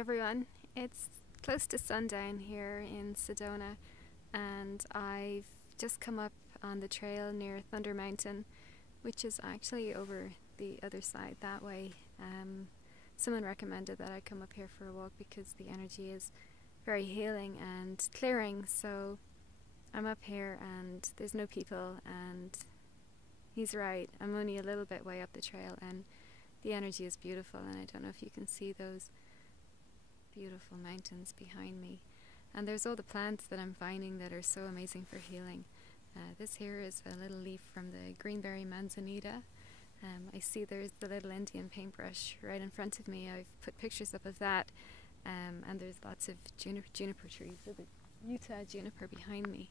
everyone, it's close to sundown here in Sedona, and I've just come up on the trail near Thunder Mountain, which is actually over the other side that way. Someone recommended that I come up here for a walk because the energy is very healing and clearing, so I'm up here and there's no people, and he's right, I'm only a little bit way up the trail and the energy is beautiful, and I don't know if you can see those beautiful mountains behind me. And there's all the plants that I'm finding that are so amazing for healing. This here is a little leaf from the greenberry manzanita. I see there's the little Indian paintbrush right in front of me. I've put pictures up of that, and there's lots of juniper trees. There's a Utah juniper behind me.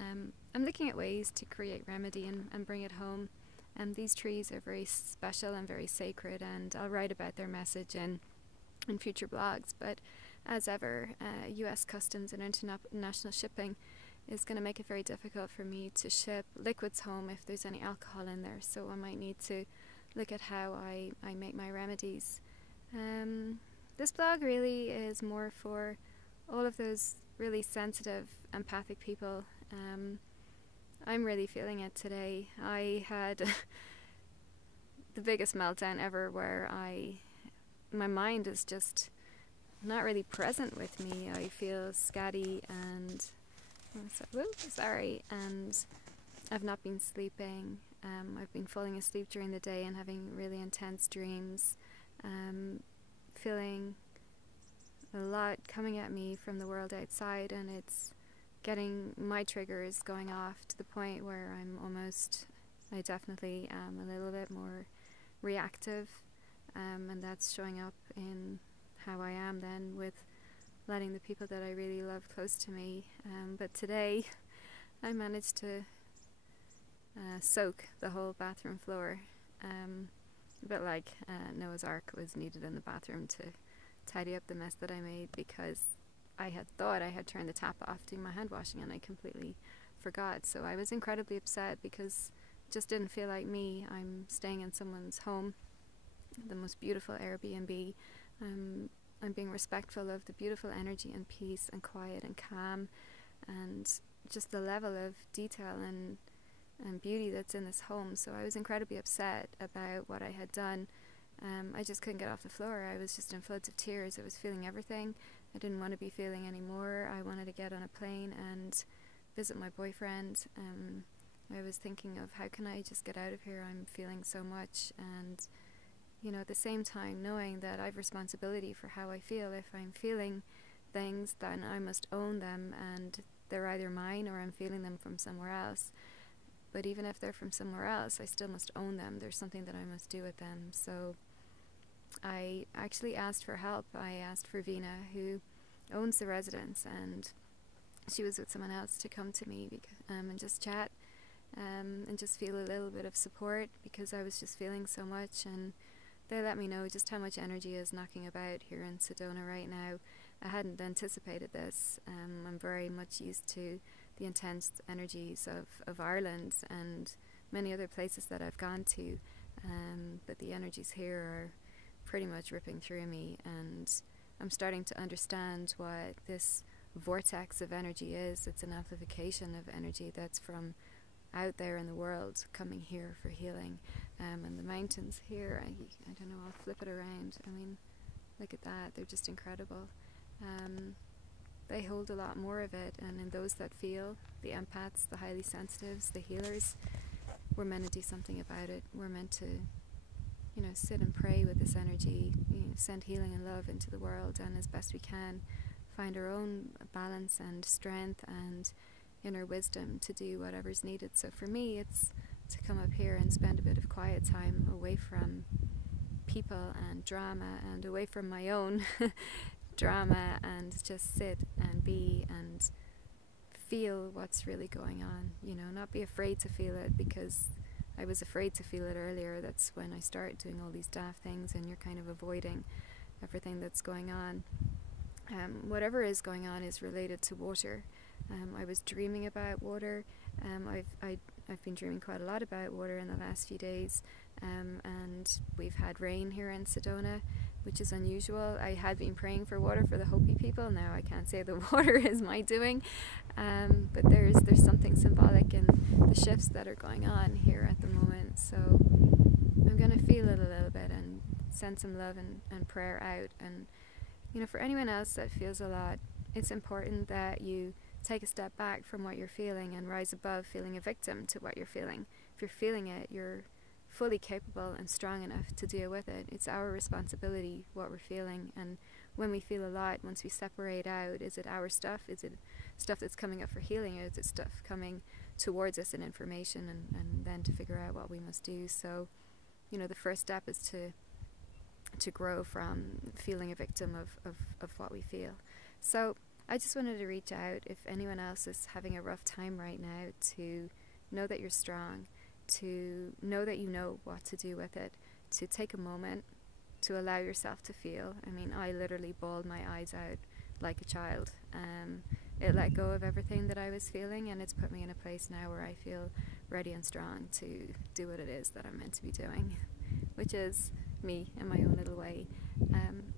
I'm looking at ways to create remedy and bring it home. These trees are very special and very sacred, and I'll write about their message in future blogs. But as ever, US customs and international shipping is going to make it very difficult for me to ship liquids home if there's any alcohol in there, so I might need to look at how I make my remedies. This blog really is more for all of those really sensitive, empathic people. I'm really feeling it today. I had the biggest meltdown ever where my mind is just not really present with me. I feel scatty and and I've not been sleeping. I've been falling asleep during the day and having really intense dreams, feeling a lot coming at me from the world outside, and it's getting my triggers going off to the point where I definitely am a little bit more reactive, and that's showing up in how I am then with letting the people that I really love close to me. But today I managed to soak the whole bathroom floor, a bit like Noah's Ark was needed in the bathroom to tidy up the mess that I made, because I had thought I had turned the tap off doing my hand washing and I completely forgot. So I was incredibly upset because it just didn't feel like me. I'm staying in someone's home, the most beautiful Airbnb. I'm being respectful of the beautiful energy and peace and quiet and calm and just the level of detail and beauty that's in this home. So I was incredibly upset about what I had done. I just couldn't get off the floor. I was just in floods of tears. I was feeling everything I didn't want to be feeling anymore. I wanted to get on a plane and visit my boyfriend. I was thinking of how can I just get out of here? I'm feeling so much, and at the same time knowing that I have responsibility for how I feel. If I'm feeling things, then I must own them, and they're either mine or I'm feeling them from somewhere else. But even if they're from somewhere else, I still must own them. There's something that I must do with them. So I actually asked for help. I asked for Vina, who owns the residence, and she was with someone else, to come to me and just chat and just feel a little bit of support, because I was just feeling so much. And they let me know just how much energy is knocking about here in Sedona right now. I hadn't anticipated this. I'm very much used to the intense energies of Ireland and many other places that I've gone to, but the energies here are pretty much ripping through me, and I'm starting to understand what this vortex of energy is. It's an amplification of energy that's from out there in the world coming here for healing. And the mountains here, I don't know, I'll flip it around. I mean, look at that, they're just incredible. They hold a lot more of it, and in those that feel, the empaths, the highly sensitives, the healers, we're meant to do something about it. We're meant to sit and pray with this energy, send healing and love into the world, and as best we can find our own balance and strength and inner wisdom to do whatever's needed. So for me, it's to come up here and spend a bit of quiet time away from people and drama and away from my own drama, and just sit and be and feel what's really going on, not be afraid to feel it, because I was afraid to feel it earlier. That's when I started doing all these daft things, and you're kind of avoiding everything that's going on. Whatever is going on is related to water. I was dreaming about water. I've been dreaming quite a lot about water in the last few days, and we've had rain here in Sedona, which is unusual. I had been praying for water for the Hopi people. Now I can't say the water is my doing, but there's something symbolic in the shifts that are going on here at the moment. So I'm going to feel it a little bit and send some love and prayer out. And for anyone else that feels a lot, it's important that you take a step back from what you're feeling and rise above feeling a victim to what you're feeling. If you're feeling it, you're fully capable and strong enough to deal with it. It's our responsibility what we're feeling, and when we feel a lot, once we separate out, is it our stuff? Is it stuff that's coming up for healing, or is it stuff coming towards us in information, and then to figure out what we must do? So the first step is to grow from feeling a victim of what we feel. So I just wanted to reach out, if anyone else is having a rough time right now, to know that you're strong, to know that you know what to do with it, to take a moment to allow yourself to feel. I mean, I literally bawled my eyes out like a child. It let go of everything that I was feeling, and it's put me in a place now where I feel ready and strong to do what it is that I'm meant to be doing, which is me in my own little way.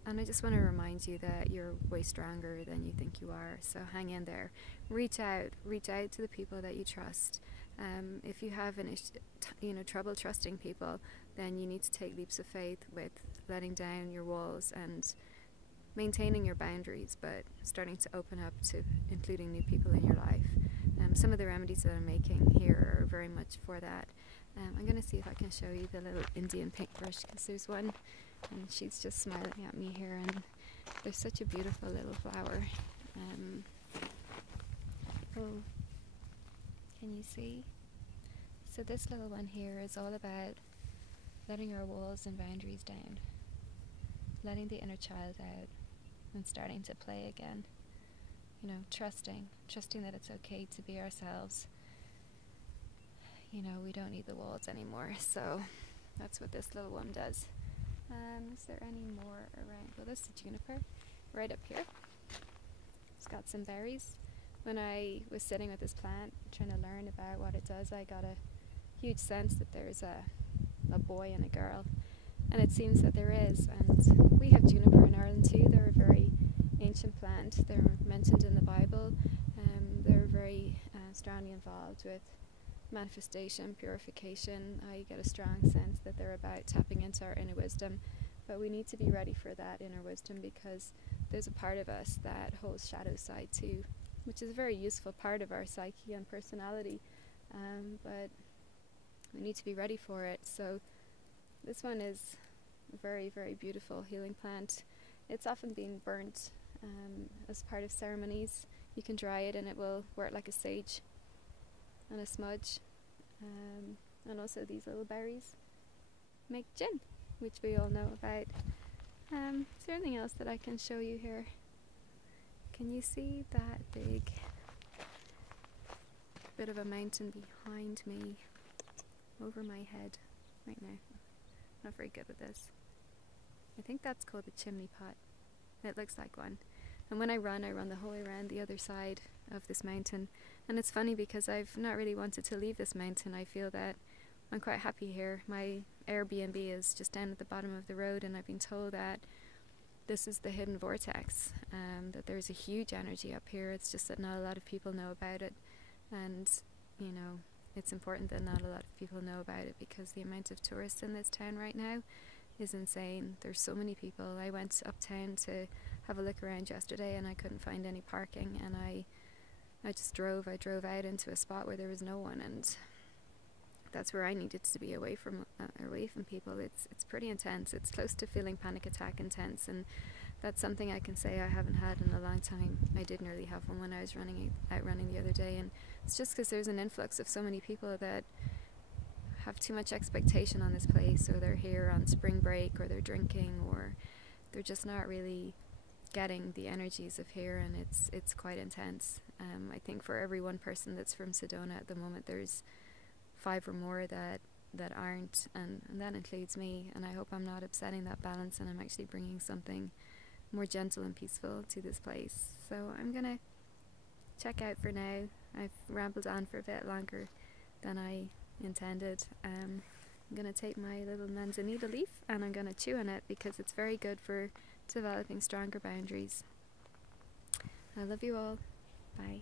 And I just want to remind you that you're way stronger than you think you are. So hang in there. Reach out to the people that you trust. If you have trouble trusting people, then you need to take leaps of faith with letting down your walls and maintaining your boundaries, but starting to open up to including new people in your life. Some of the remedies that I'm making here are very much for that. I'm going to see if I can show you the little Indian paintbrush, because there's one and she's just smiling at me here, and there's such a beautiful little flower. Oh, can you see? So this little one here is all about letting our walls and boundaries down, letting the inner child out and starting to play again. Trusting that it's okay to be ourselves. We don't need the walls anymore. So that's what this little one does. Is there any more around? Well, this is a juniper right up here. It's got some berries. When I was sitting with this plant trying to learn about what it does, I got a huge sense that there's a boy and a girl, and it seems that there is. And we have juniper in Ireland too. They're a very ancient plant. They're mentioned in the Bible. They're very strongly involved with manifestation, purification. I get a strong sense that they're about tapping into our inner wisdom, but we need to be ready for that inner wisdom, because there's a part of us that holds shadow side too, which is a very useful part of our psyche and personality, but we need to be ready for it. So this one is a very, very beautiful healing plant. It's often been burnt as part of ceremonies. You can dry it and it will work like a sage and a smudge. And also these little berries make gin, which we all know about. Is there anything else that I can show you here? Can you see that big bit of a mountain behind me over my head right now? I'm not very good at this. I think that's called a chimney pot. It looks like one. And when I run the whole way around the other side of this mountain. And it's funny because I've not really wanted to leave this mountain. I feel that I'm quite happy here. My Airbnb is just down at the bottom of the road, and I've been told that this is the hidden vortex, that there's a huge energy up here. It's just that not a lot of people know about it. And, it's important that not a lot of people know about it, because the amount of tourists in this town right now is insane. There's so many people. I went uptown to have a look around yesterday and I couldn't find any parking, and I just drove out into a spot where there was no one, and that's where I needed to be, away from people. It's pretty intense. It's close to feeling panic attack intense, and that's something I can say I haven't had in a long time. I did nearly have one when I was running the other day, and it's just because there's an influx of so many people that have too much expectation on this place, or they're here on spring break, or they're drinking, or they're just not really getting the energies of here, and it's quite intense. I think for every one person that's from Sedona at the moment, there's 5 or more that aren't, and that includes me, and I hope I'm not upsetting that balance, and I'm actually bringing something more gentle and peaceful to this place. So I'm gonna check out for now. I've rambled on for a bit longer than I intended. I'm going to take my little manzanita leaf and I'm going to chew on it because it's very good for developing stronger boundaries. I love you all. Bye.